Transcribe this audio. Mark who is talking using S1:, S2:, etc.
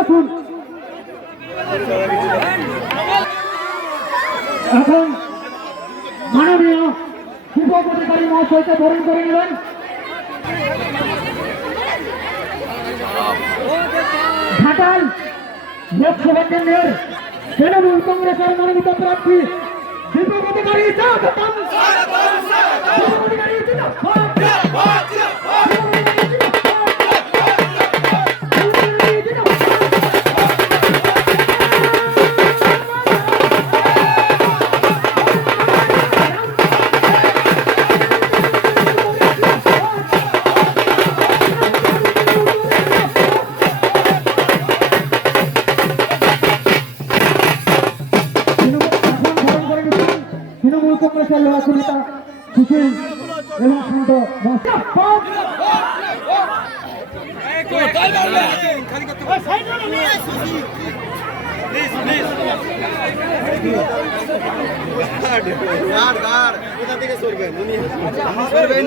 S1: রাখুন। এখন মাননীয় যুবক অধিকারী মহাশয়কে বরণ করে নিলেন ঘাটাল লোকসভা কেন্দ্রের তৃণমূল কংগ্রেসের মনোনীত প্রার্থী দীপক অধিকারী লড়াকু নেতা সুশীল এবং শান্ত
S2: থেকে সরবেন উনি সরবেন